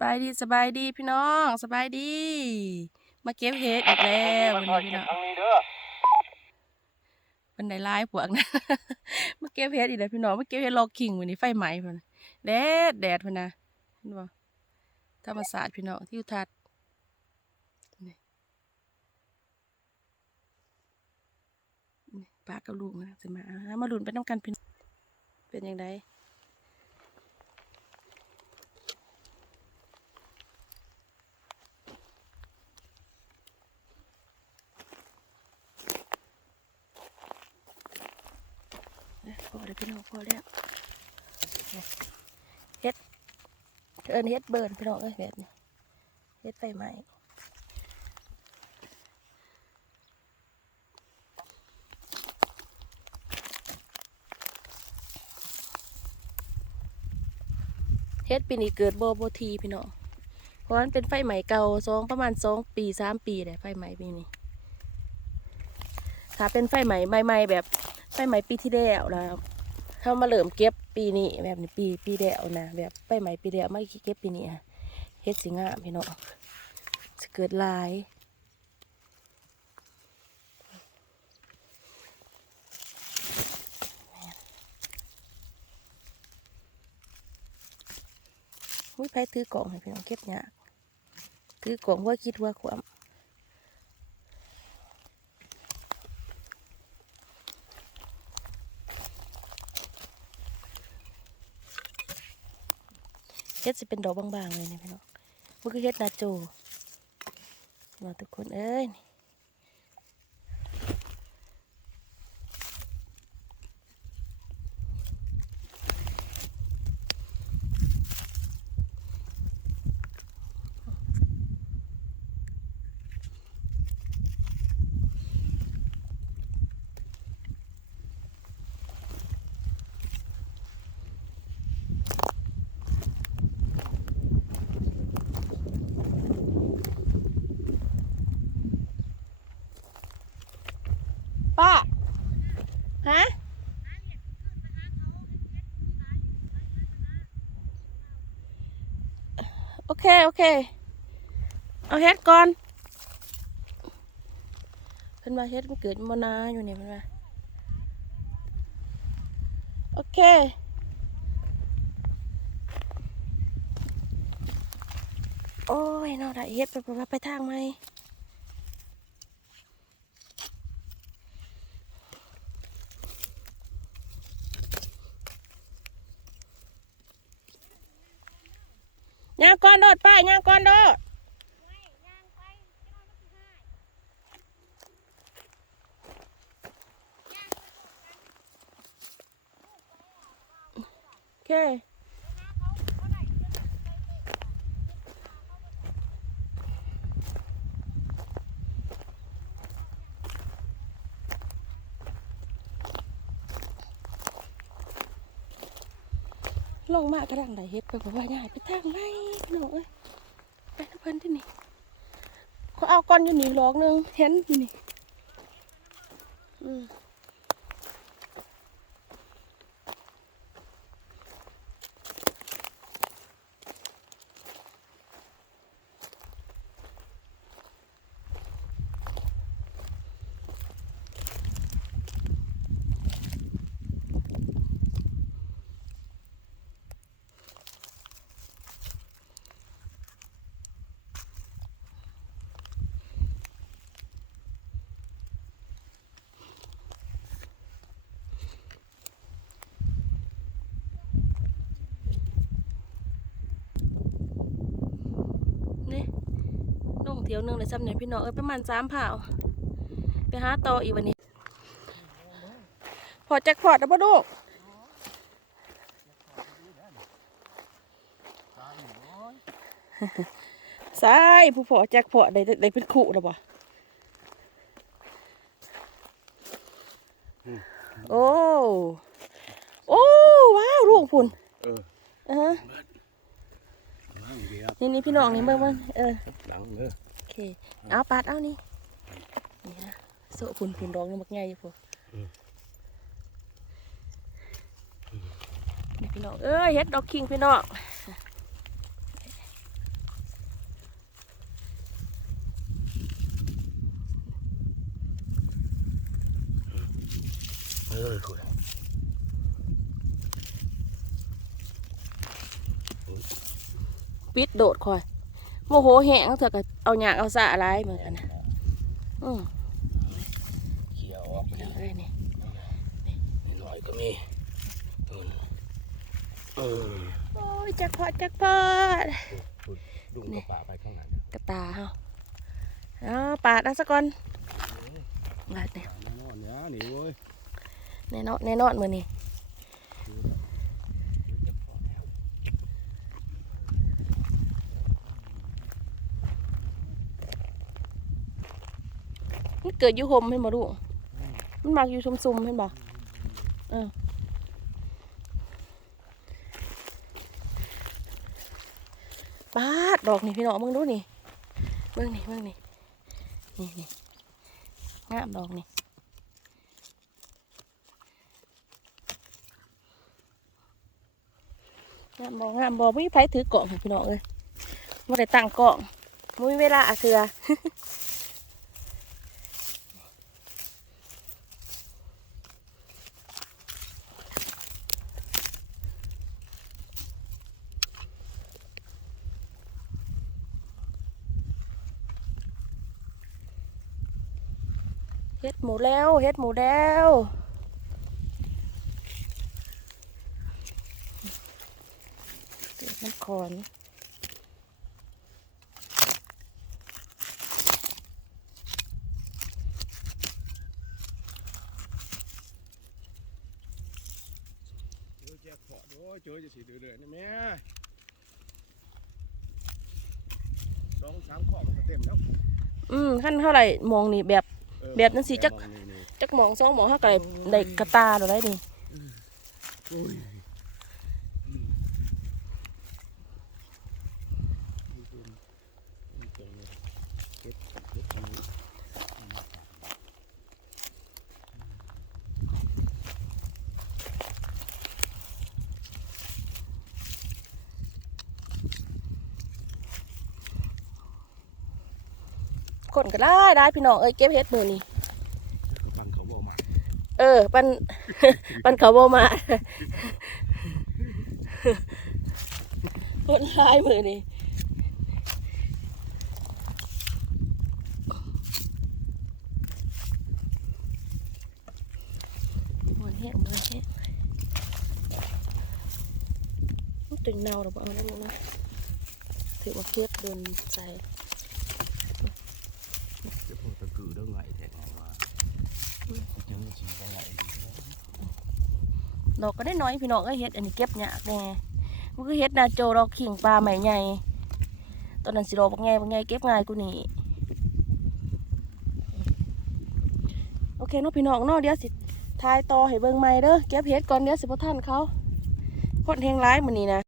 บายดีสบายดีพี่น้องสบายดี มาเก็บเห็ดอีกแล้ววันนี้พี่น้องทางนี้เด้อเป็นไดร้ายพวกนะมาเก็บเห็ดอีกแล้วพี่น้องมาเก็บเห็ดลอกคิงวันนี้ไฟไหม้พุ่นน่ะแดดแดดพุ่นนะเห็นบ่ธรรมศาสตร์พี่น้องที่อุทัศน์นี่นี่ป้ากับลูกนะจะมาหามาลุ้นไปน้ำกันพี่น้องเป็นยังไง พ อแล้วพี่น้องพอแล้วเฮ็ดเอินเฮ็ดเบิร์นพี่น้องเอ้ยแบบนี้เฮ็ดไฟไหมเฮ็ดปีนี้เกิดโบโบทีพี่น้อง เพราะมันเป็นไฟไหม้เก่าสองประมาณสองปีสามปีแหละไฟไหม้ปีนี้ ถ้าเป็นไฟไหม้ใหม่ๆแบบ ไฟไหม้ปีที่แล้วนะครับถ้ามาเริ่มเก็บปีนี้แบบนี้ปีปีแล้วนะแบบไฟไหม้ปีแล้วไมาเก็บปีนี้อะเฮ็ดสิงามพี่น้องจะเกิดลายมุ้ยไผถือกล่องให้พี่น้องเก็บเนี่ยากถือกล่องว่าคิดว่าความ ฮ็ดสิเป็นดอกบางๆเลยนี่พี่น้องมันคือเฮ็ดนาโจมาทุกคนเอ้ยนี่ป้า ฮะโอเค โอเค เอาเฮ็ดก่อนเพิ่นว่าเฮ็ดมันเกิดมนาอยู่นี่เพิ่นว่าโอเคโอ้ยเนาะได้เฮ็ดไปไปไปทางไหม ย่างก้อนโดดป้าย่างก้อนโดดโอเค ลงมากระดังไหลเฮ็ดไปบอกว่าย่ายไปทางไหนพี่น้องเอ้ยไปทุกคนที่นี่เขาเอาก้อนอยู่นี่หลอกนึงเห็นที่นี่อืมนี่ลง เที่ยวหนึงเลยซ้ำเนี่ยพี่น้องเอ้ยประมาณสามเผาไปหาต่ออีกวันนี้ พอแจ็คพอตแล้วป่ะลูกใช่ผู้พอแจ็คพอตได้ได้ได้เป็นขู่แล้วบ่โอ้โอ้ว้าวลูกพุ่นเออเออล้างเดียวนี่นี่พี่น้องนี่เบิ่งเบิ่งเออหลังเด้อโอ เคเอาปาดเอานี่นี่ฮะโซ่ฝุ่นฝุ่นดองนี่มักงอยู่พวกพี่น้องเอ้ยเฮ็ดดอกคิงพี่น้องเออคุณปิดโดดคอย โมโหแหงเถอะก็เอาหยากเอาสะอะไรเหมือนกันนะอืมเขียวออกไปเอาเลยนี่นิดหน่อยก็มีเออเออโอ้ยจักพอดจักพอดพูดดุ้งกระป่าไปข้างหลังกระตาเฮาเอ๋อปาดเอาซะก่อนบาดเนี่ยแน่นอนเนี่ยนี่เว้ยแน่นอนแน่นอนมือนี่ มันเกิดอยู่หมเห็นบ่ลูกมันมักอยู่ซุ่มๆเห็นบ่เออปาดดอกนี่พี่น้องมึงดูนี่เบิ่งนี่เบิ่งนี่นี่นี่งามดอกนี่งามบองามบอไม่มีไผถือกล่องให้พี่น้องเลยไม่ได้ตั้งกล่องไม่มีเวลาอะเคือ ฮ็ดหมูแล้วเฮ็ดหมูแล้วเก็บมันคอนเจอแจ็คพอตโอ้ยเจอจะสีเดือดนี่แม่สองสามข้อมันก็เต็มแล้ว อืมขั้นเท่าไหร่มองนี่แบบเออ แบบนั้นสิจักมองนี่ๆจักหมองสองหมองเท่ากับได้กระตาหรือไรนี่ โอ้ยเก็บเก็บอันนี้ คนก็ได้ได้พี่น้องเอ้ยเก็บเฮ็ดมือนี่ฟังเขาบอกมา เออ ปัน ปันเขาบมาคนร้ายมือนี่มันแห้งมันแห้งมันตึงเน่าหรือเปล่าเอาแล้วลูกนะถือว่าเก็บโดนใส่จะพูดตะกือเรื่องไงแท้ไงวะจังสีได้ไงดอกก็ได้น้อยพี่น้องก็เฮ็ดอันนี้เก็บยากแน่มันก็เฮ็ดนาโจดอกขิงปลาใหม่ใหญ่ตอนนั้นสิดอกบักใหญ่บักใหญ่เก็บง่ายกูนี่โอเคเนาะพี่น้องเนาะเดี๋ยวสิทายต่อให้เบิ่งใหม่เด้อเก็บเฮ็ดก่อนเดี๋ยวสิบ่ทันเขาคนแฮงร้ายมื้อนี้นะ